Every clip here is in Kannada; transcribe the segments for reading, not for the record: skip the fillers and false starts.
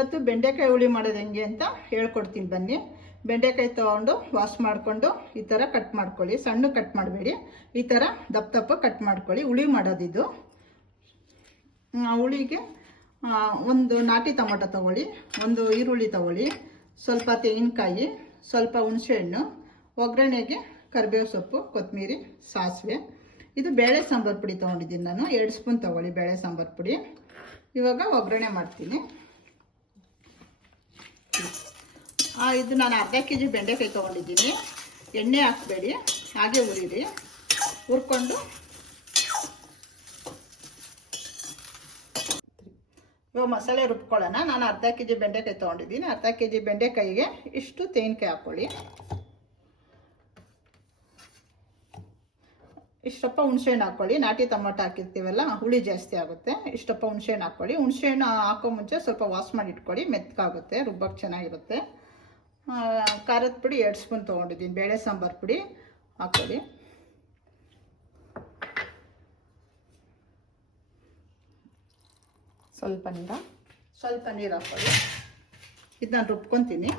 ಇವತ್ತು ಬೆಂಡೆಕಾಯಿ ಹುಳಿ ಮಾಡೋದು ಹೆಂಗೆ ಅಂತ ಹೇಳ್ಕೊಡ್ತೀನಿ ಬನ್ನಿ. ಬೆಂಡೆಕಾಯಿ ತೊಗೊಂಡು ವಾಶ್ ಮಾಡಿಕೊಂಡು ಈ ಥರ ಕಟ್ ಮಾಡ್ಕೊಳ್ಳಿ. ಸಣ್ಣ ಕಟ್ ಮಾಡಬೇಡಿ, ಈ ಥರ ದಪ್ಪ ದಪ್ಪ ಕಟ್ ಮಾಡ್ಕೊಳ್ಳಿ. ಹುಳಿ ಮಾಡೋದಿದ್ದು. ಹುಳಿಗೆ ಒಂದು ನಾಟಿ ಟೊಮೊಟೊ ತೊಗೊಳ್ಳಿ, ಒಂದು ಈರುಳ್ಳಿ ತೊಗೊಳ್ಳಿ, ಸ್ವಲ್ಪ ತೆಂಗಿನಕಾಯಿ, ಸ್ವಲ್ಪ ಹುಣಸೆಹಣ್ಣು, ಒಗ್ಗರಣೆಗೆ ಕರಿಬೇವು ಸೊಪ್ಪು, ಕೊತ್ತಂಬರಿ, ಸಾಸಿವೆ. ಇದು ಬೇಳೆ ಸಾಂಬಾರು ಪುಡಿ ತೊಗೊಂಡಿದ್ದೀನಿ ನಾನು, 2 ಸ್ಪೂನ್ ತೊಗೊಳ್ಳಿ ಬೇಳೆ ಸಾಂಬಾರು ಪುಡಿ. ಇವಾಗ ಒಗ್ಗರಣೆ ಮಾಡ್ತೀನಿ. ಇದು ನಾನು ಅರ್ಧ kg ಬೆಂಡೆಕಾಯಿ ತೊಗೊಂಡಿದ್ದೀನಿ. ಎಣ್ಣೆ ಹಾಕಬೇಡಿ, ಹಾಗೆ ಹುರಿರಿ. ಹುರ್ಕೊಂಡು ಇವಾಗ ಮಸಾಲೆ ರುಬ್ಕೊಳ್ಳೋಣ. ನಾನು ಅರ್ಧ kg ಬೆಂಡೆಕಾಯಿ ತೊಗೊಂಡಿದ್ದೀನಿ. ಅರ್ಧ kg ಬೆಂಡೆಕಾಯಿಗೆ ಇಷ್ಟು ತೆಂಗಿನಕಾಯಿ ಹಾಕ್ಕೊಳ್ಳಿ. ಇಷ್ಟಪ್ಪ ಹುಣಸೆಹಣ್ಣು ಹಾಕ್ಕೊಳ್ಳಿ. ನಾಟಿ ಟೊಮೊಟೊ ಹಾಕಿರ್ತೀವಲ್ಲ, ಹುಳಿ ಜಾಸ್ತಿ ಆಗುತ್ತೆ. ಇಷ್ಟಪ್ಪ ಹುಣಸೆಹಣ್ಣು ಹಾಕ್ಕೊಳ್ಳಿ. ಹುಣಸೆಹಣ್ಣು ಹಾಕೋ ಮುಂಚೆ ಸ್ವಲ್ಪ ವಾಶ್ ಮಾಡಿ ಇಟ್ಕೊಳ್ಳಿ, ಮೆತ್ತಗಾಗುತ್ತೆ, ರುಬ್ಬಕ್ಕೆ ಚೆನ್ನಾಗಿರುತ್ತೆ. ಖಾರದ ಪುಡಿ 2 ಸ್ಪೂನ್ ತೊಗೊಂಡಿದ್ದೀನಿ. ಬೇಳೆ ಸಾಂಬಾರು ಪುಡಿ ಹಾಕ್ಕೊಳ್ಳಿ. ಸ್ವಲ್ಪ ನೀರು ಹಾಕ್ಕೊಳ್ಳಿ. ಇದು ನಾನು ರುಬ್ಕೊತೀನಿ.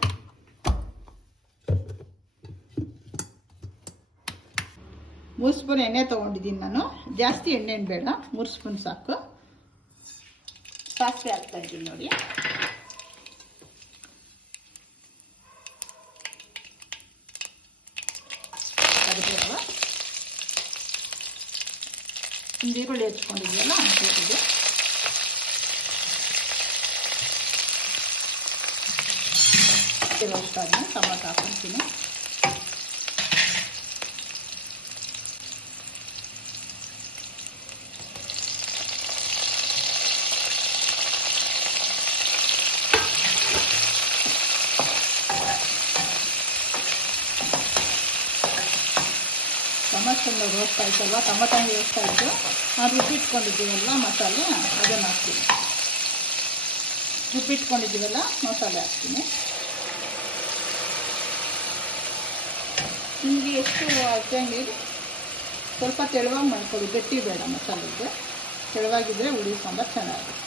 ಮೂರು ಸ್ಪೂನ್ ಎಣ್ಣೆ ತೊಗೊಂಡಿದ್ದೀನಿ ನಾನು. ಜಾಸ್ತಿ ಎಣ್ಣೆ ಬೇಡ, 3 ಸ್ಪೂನ್ ಸಾಕು. ಸಾಸಿವೆ ಹಾಕ್ತಾಯಿದ್ದೀನಿ ನೋಡಿ. ಕರಿಬೇವು, ಒಂದು ಈರುಳ್ಳಿ ಹೆಚ್ಕೊಂಡಿದ್ದೀವಲ್ಲ ಹಾಕಿದೆ. ಟೊಮೊಟೊ ಹಾಕ್ತೀನಿ. ಟೊಮೊಟೊ ರೋಸ್ಟ್ ಆಯ್ತಲ್ವ, ಟೊಮೊಟೊ ರೋಸ್ಟ್ ಆಯಿತು. ರುಬ್ಬಿಟ್ಕೊಂಡಿದ್ದೀವಲ್ವ ಮಸಾಲೆ, ಅದನ್ನು ಹಾಕ್ತೀನಿ. ರುಬ್ಬಿಟ್ಕೊಂಡಿದ್ದೀವಲ್ಲ ಮಸಾಲೆ ಹಾಕ್ತೀನಿ. ನಿಮಗೆ ಎಷ್ಟು ಅರ್ಜೆಂಟ್ ಸ್ವಲ್ಪ ತೆಳುವಾಗಿ ಮಾಡ್ಕೊಳ್ಳಿ, ಗಟ್ಟಿ ಬೇಡ ಮಸಾಲೆಗೆ. ತೆಳುವಾಗಿದ್ದರೆ ಹುಳಿ ಸಾಂಬಾರು ಚೆನ್ನಾಗಿದೆ.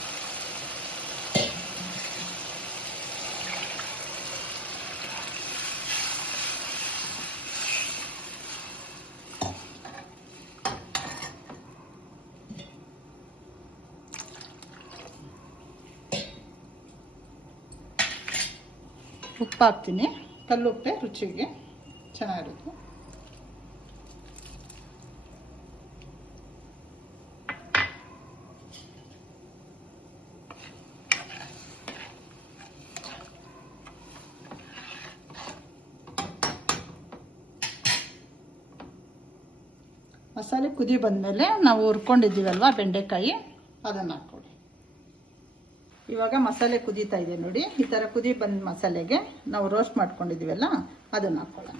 ಉಪ್ಪು ಹಾಕ್ತೀನಿ, ಕಲ್ಲುಪ್ಪೆ ರುಚಿಗೆ ಚೆನ್ನಾಗಿರುತ್ತೆ. ಮಸಾಲೆ ಕುದಿ ಬಂದಮೇಲೆ ನಾವು ಹುರ್ಕೊಂಡಿದ್ದೀವಲ್ವ ಬೆಂಡೆಕಾಯಿ, ಅದನ್ನು ಹಾಕ್ಕೊಳ್ಳಿ. ಇವಾಗ ಮಸಾಲೆ ಕುದೀತಾ ಇದೆ ನೋಡಿ. ಈ ಥರ ಕುದಿ ಬಂದ ಮಸಾಲೆಗೆ ನಾವು ರೋಸ್ಟ್ ಮಾಡ್ಕೊಂಡಿದ್ದೀವಲ್ಲ ಅದನ್ನು ಹಾಕ್ಕೊಳ್ಳೋಣ.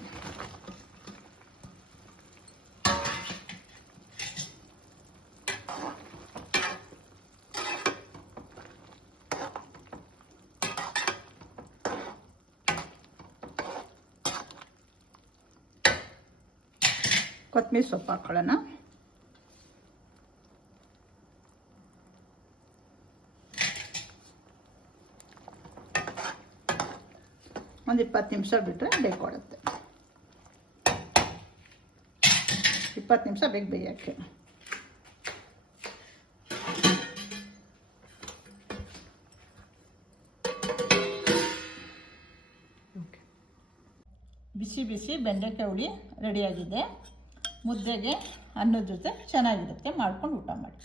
ಕೊತ್ತಂಬರಿ ಸೊಪ್ಪು ಹಾಕ್ಕೊಳ್ಳೋಣ. ಒಂದು 20 ನಿಮಿಷ ಬಿಟ್ಟರೆ ಬೇಯ್ಕೊಡುತ್ತೆ. 20 ನಿಮಿಷ ಬೇಕು ಬೇಯೋಕ್ಕೆ. ಬಿಸಿ ಬಿಸಿ ಬೆಂಡೆಕಾಯಿ ಹುಳಿ ರೆಡಿಯಾಗಿದೆ. ಮುದ್ದೆಗೆ ಅನ್ನದ ಜೊತೆ ಚೆನ್ನಾಗಿರುತ್ತೆ. ಮಾಡ್ಕೊಂಡು ಊಟ ಮಾಡಿ.